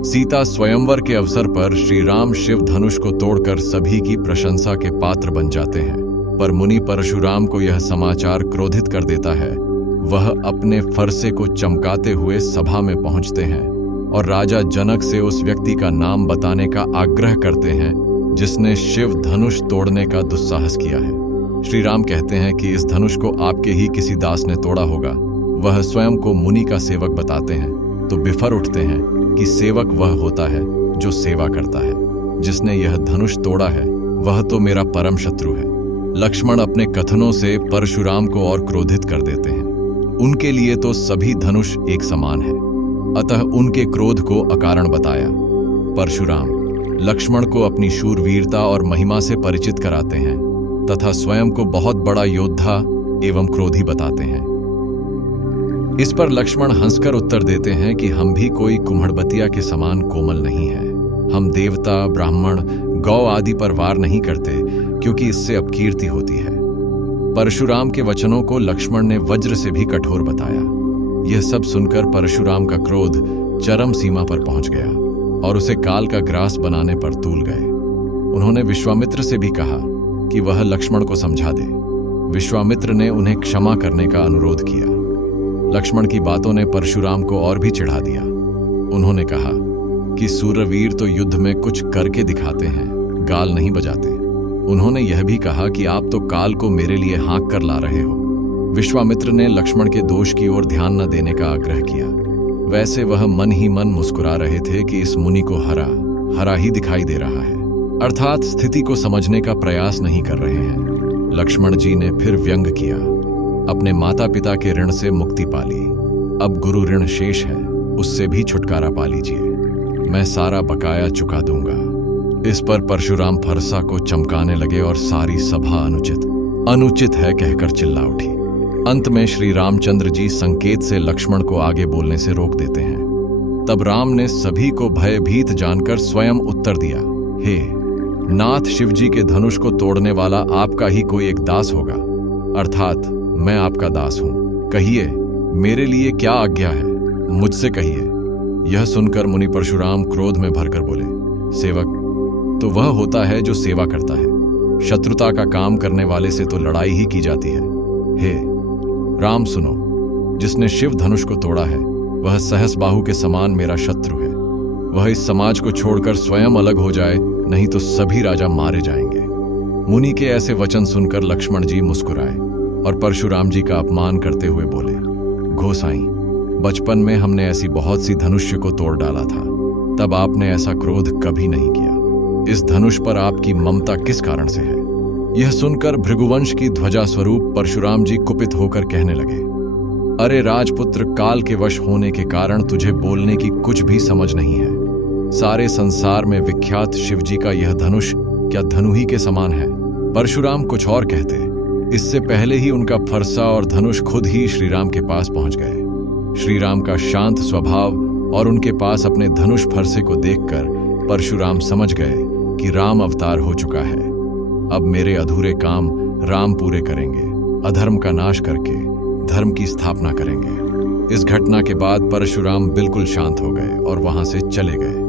सीता स्वयंवर के अवसर पर श्री राम शिव धनुष को तोड़कर सभी की प्रशंसा के पात्र बन जाते हैं, पर मुनि परशुराम को यह समाचार क्रोधित कर देता है। वह अपने फरसे को चमकाते हुए सभा में पहुंचते हैं और राजा जनक से उस व्यक्ति का नाम बताने का आग्रह करते हैं जिसने शिव धनुष तोड़ने का दुस्साहस किया है। श्री राम कहते हैं कि इस धनुष को आपके ही किसी दास ने तोड़ा होगा। वह स्वयं को मुनि का सेवक बताते हैं तो बिफर उठते हैं कि सेवक वह होता है जो सेवा करता है। जिसने यह धनुष तोड़ा है वह तो मेरा परम शत्रु है। लक्ष्मण अपने कथनों से परशुराम को और क्रोधित कर देते हैं। उनके लिए तो सभी धनुष एक समान है, अतः उनके क्रोध को अकारण बताया। परशुराम लक्ष्मण को अपनी शूरवीरता और महिमा से परिचित कराते हैं तथा स्वयं को बहुत बड़ा योद्धा एवं क्रोधी बताते हैं। इस पर लक्ष्मण हंसकर उत्तर देते हैं कि हम भी कोई कुम्हड़बतिया के समान कोमल नहीं है। हम देवता, ब्राह्मण, गौ आदि पर वार नहीं करते क्योंकि इससे अपकीर्ति होती है। परशुराम के वचनों को लक्ष्मण ने वज्र से भी कठोर बताया। यह सब सुनकर परशुराम का क्रोध चरम सीमा पर पहुंच गया और उसे काल का ग्रास बनाने पर तूल गए। उन्होंने विश्वामित्र से भी कहा कि वह लक्ष्मण को समझा दे। विश्वामित्र ने उन्हें क्षमा करने का अनुरोध किया। लक्ष्मण की बातों ने परशुराम को और भी चिढ़ा दिया। उन्होंने कहा कि सूरवीर तो युद्ध में कुछ करके दिखाते हैं, गाल नहीं बजाते। उन्होंने यह भी कहा कि आप तो काल को मेरे लिए हाँक कर ला रहे हो। विश्वामित्र ने लक्ष्मण के दोष की ओर ध्यान न देने का आग्रह किया। वैसे वह मन ही मन मुस्कुरा रहे थे कि इस मुनि को हरा ही दिखाई दे रहा है, अर्थात स्थिति को समझने का प्रयास नहीं कर रहे हैं। लक्ष्मण जी ने फिर व्यंग किया। अपने माता पिता के ऋण से मुक्ति पाली, अब गुरु ऋण शेष है, उससे भी छुटकारा पा लीजिए। मैं सारा बकाया चुका दूंगा। इस पर परशुराम फरसा को चमकाने लगे और सारी सभा अनुचित है कहकर चिल्ला उठी। अंत में श्री रामचंद्र जी संकेत से लक्ष्मण को आगे बोलने से रोक देते हैं। तब राम ने सभी को भयभीत जानकर स्वयं उत्तर दिया, हे नाथ, शिव जी के धनुष को तोड़ने वाला आपका ही कोई एक दास होगा, अर्थात मैं आपका दास हूं। कहिए मेरे लिए क्या आज्ञा है, मुझसे कहिए। यह सुनकर मुनि परशुराम क्रोध में भरकर बोले, सेवक तो वह होता है जो सेवा करता है। शत्रुता का काम करने वाले से तो लड़ाई ही की जाती है। हे राम सुनो, जिसने शिव धनुष को तोड़ा है वह सहस बाहु के समान मेरा शत्रु है। वह इस समाज को छोड़कर स्वयं अलग हो जाए, नहीं तो सभी राजा मारे जाएंगे। मुनि के ऐसे वचन सुनकर लक्ष्मण जी मुस्कुराए और परशुराम जी का अपमान करते हुए बोले, गोसाई, बचपन में हमने ऐसी बहुत सी धनुष्य को तोड़ डाला था, तब आपने ऐसा क्रोध कभी नहीं किया। इस धनुष पर आपकी ममता किस कारण से है? यह सुनकर भृगुवंश की ध्वजा स्वरूप परशुराम जी कुपित होकर कहने लगे, अरे राजपुत्र, काल के वश होने के कारण तुझे बोलने की कुछ भी समझ नहीं है। सारे संसार में विख्यात शिवजी का यह धनुष क्या धनु ही के समान है? परशुराम कुछ और कहते, इससे पहले ही उनका फरसा और धनुष खुद ही श्रीराम के पास पहुंच गए। श्रीराम का शांत स्वभाव और उनके पास अपने धनुष फरसे को देखकर परशुराम समझ गए कि राम अवतार हो चुका है। अब मेरे अधूरे काम राम पूरे करेंगे, अधर्म का नाश करके धर्म की स्थापना करेंगे। इस घटना के बाद परशुराम बिल्कुल शांत हो गए और वहां से चले गए।